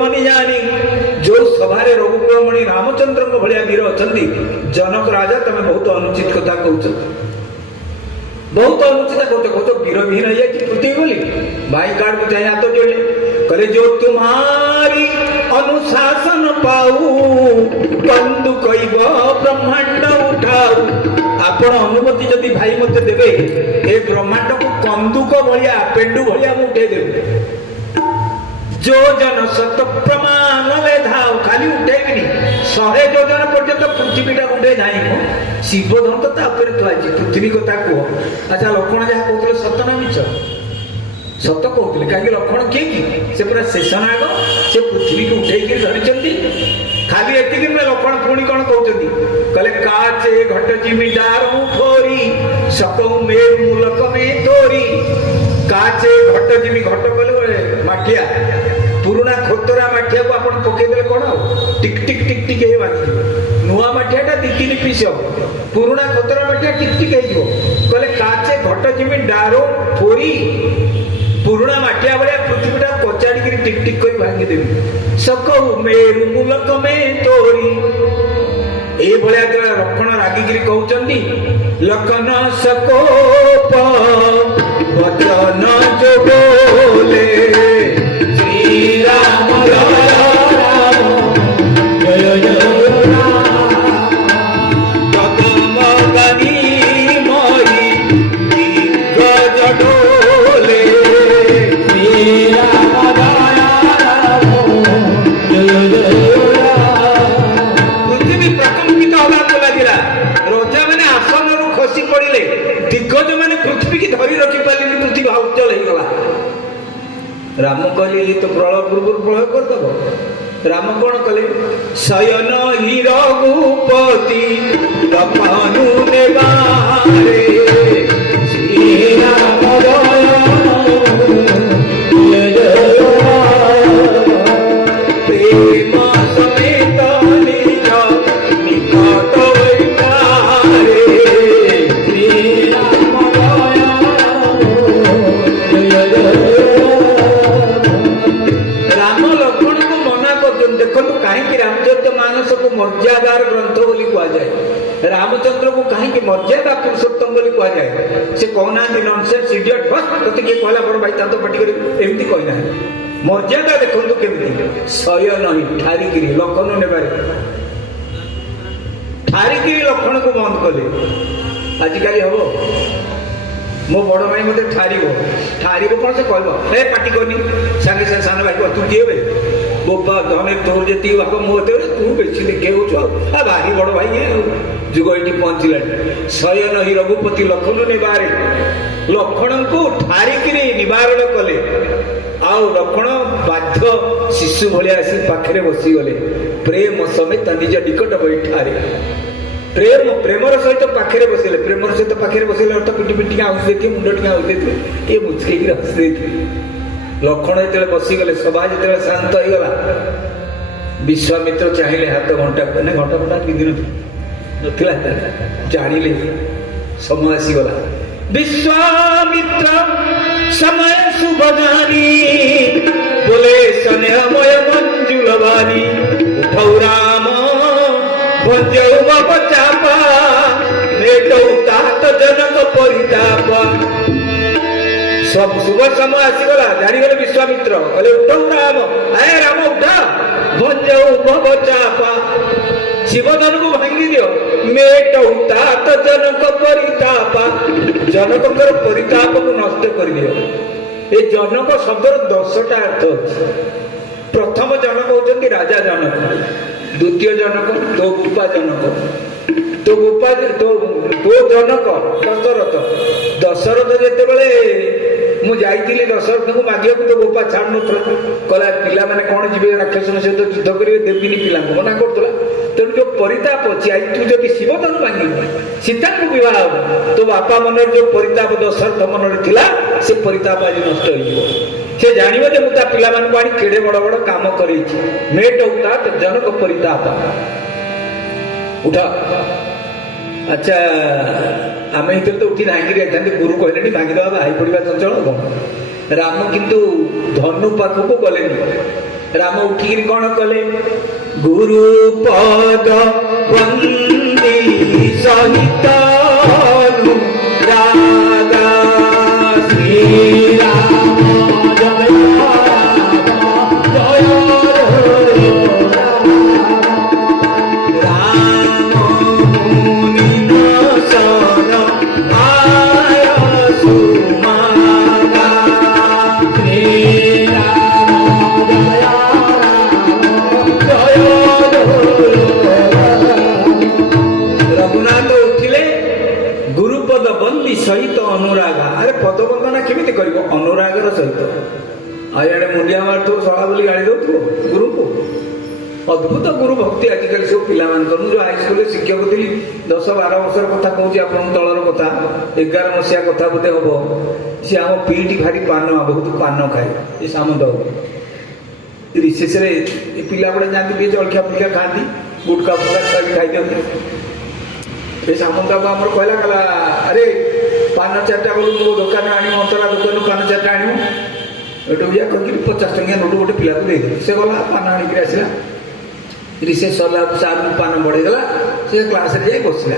मणि जानी जो सभार रघुकुलमणि रामचंद्र भाया वीर अच्छा जनक राजा तुम्हें बहुत अनुचित कथा कौच बहुत अनुचित कौच वीर विहीन हो जाए पृथ्वी बोली भाई कार्ड को चाहे हाथ जोड़े कहले जो तुम्हारी अनुशासन पाऊ कंदु कैब ब्रह्मांड उठाऊ आपण अनुमति जदि भाई मत देवे ए ब्रह्मांड को कंदुक भलिया पेंडु भलिया मु उठे देबे जो जन सत प्रमाण ले धाव खाली उठेबिनी 100 योजन पर्यंत पृथ्वीटा उठे जाई शिव धन तो तापर तो आज पृथ्वी कथा को अच्छा लक्षण जहाँ कहते सत ना मिछ सत कहते कहीं लक्षण किए कि से पूरा शेषनाग से पृथ्वी को उठे धरी खाली एति लक्षण पुणी कौन कहते कहले काचे घट जिमी डारू फोरी सकौ मेर मूलक में तोरी काचे घट जिमी घट कहले माठिया पुराना खोतरा माठिया को आपण पकेदेले कौन टिक टिक टिक टिक हे बाजी नुआ माठियाटा दी तीन पीस पुराना खोतरा माठिया टिक टिक हो कहले काचे घट जिमी डारू फोरी पुराना माठिया भाया पृथ्वीटा कचाड़ी टिक टिक कर भांगीदेवी सकौ मेरु मूलक में तोरी ए भलिया लक्षण रागिकी कहते लखन सकोप वचन जो बोले श्री राम जय जय दिग्गज मैंने पृथ्वी की धरी रखी पारे पृथ्वी हलचल हो गला राम कहले ये तो प्रलय पूर्व प्रलय करदेव राम कौन कले शयन ही रघुपति तपनु नेबारे श्री राम प्रेम समेत निज निकट मर्यादार ग्रंथ बोली कह जाए रामचंद्र को कहीं मर्यादा पुरुषोत्तम बोली कह जाए से कहना नॉनसेंस इडियट बस तोते किए कहला बड़ भाई तो पाटी कर एमती कहना मर्यादा देखु केमती शयन ही ठारिकी लक्षण नेबार ठारिकी लक्षण को बंद कले आजिकल हम मो बड़ भाई मत ठारिब कौन से कह पाटी करनी सागे सागे सान भाई तू किए बोपा धने तोर जी भाग मुझे तू बेसी देखे भारी बड़ भाई जुग ये पहुंचला शयन ही रघुपति लखन निबारे लक्षण को ठारिकी निवारण कले आउ लक्षण बाध्य शिशु भाया आसी पाखे बसीगले प्रेम समेत निज निकट बैठारे प्रेम प्रेमर सहित पाखे बसले प्रेमर सहित पाखे बसले अर्थ पिटी पिटी आउस देते मुंड टी आउस देते ये मुचके हसी देते लक्षण जो बसीगले सभा जो शांत हो गला विश्वामित्र चाहिए हाथ घंटा घंटा घंटा पिंधि नथिला जानिले समय आसीगला विश्वामित्र समय शुभ जानी बोले स्नेहमय मंजुलवानी उठौ राम भंजौ बाप चापा नेटौ तात जनक परिताप सब शुभ समय आसीगला जानिगले विश्वामित्र कहले उठौ राम आए राम उठा भंजौ भव चापा शिवधन को भांगी दियो मेटौ तात जनक परितापा जनकर परिताप को नष्ट कर दियो ये जनक शब्दर 10टा अर्थ अच्छे प्रथम जनक होचंती राजा जनक द्वितीय जनक दो गोपा जनक तो गोपा दो जनक दशरथ दशरथ जिते बड़े मु जाइली दशरथ को मागे तो गोपा छाड़ नला कहला पिला मैंने कौन जी राक्षस सहित युद्ध करेंगे देवीनी पिला मना करूला तेणु जो परिताप अच्छी आज तू जब शिवधन भांगी सीता को बह तो बापा मन जो परिताप दशरथ मन थिला से परिताप आज नष्ट हो से जान मुझे पिला मानक आनी केड़े बड़ बड़ काम कर मेट उठा जनक परिताप उठा अच्छा आम इधर तो उठी भांगी जाता गुरु कहले भांगीदे भाई पड़ा चंचल कौन राम किंतु धनु पाखक गले राम उठिकी कौन कले गुरु पद वंदी सहित अनुरागा श्री राम जय राम मुनि सन आय सुमागा श्री राम रघुनाथ उठिले गुरुपद बंदी सहित अनुरागा अरे पद वंदना केमिति करिवो अनुरागर सहित आयाडे मुंडिया मारथो सळा बोली गाड़ी दउथो गुरु को अद्भुत गुरु भक्ति आजिकल सब पिला जो हाईस्कूल शिक्षक थी 10-12 वर्षर कथा कहूँ आप तलर कथा 11 मसीहा कथा बोधे हम सी आम पीटी भारी पान बहुत पान खाए ये सामंत रिसेस पिला गुड़ा जाती जलखिया फलखिया खाती गुटका फुटका खाई दिखते ये सामंत बाबू आम कहला कहला अरे पान 4टा बोलू मो दुकान आनी अंतरा दुकान पान 4टा आनी या कह 50 टंकिया नोट गोटे पिला को दे से गला पान आनिक आसला रिसेस सरला सार पान बढ़ेगला से क्लास रे जाई बसला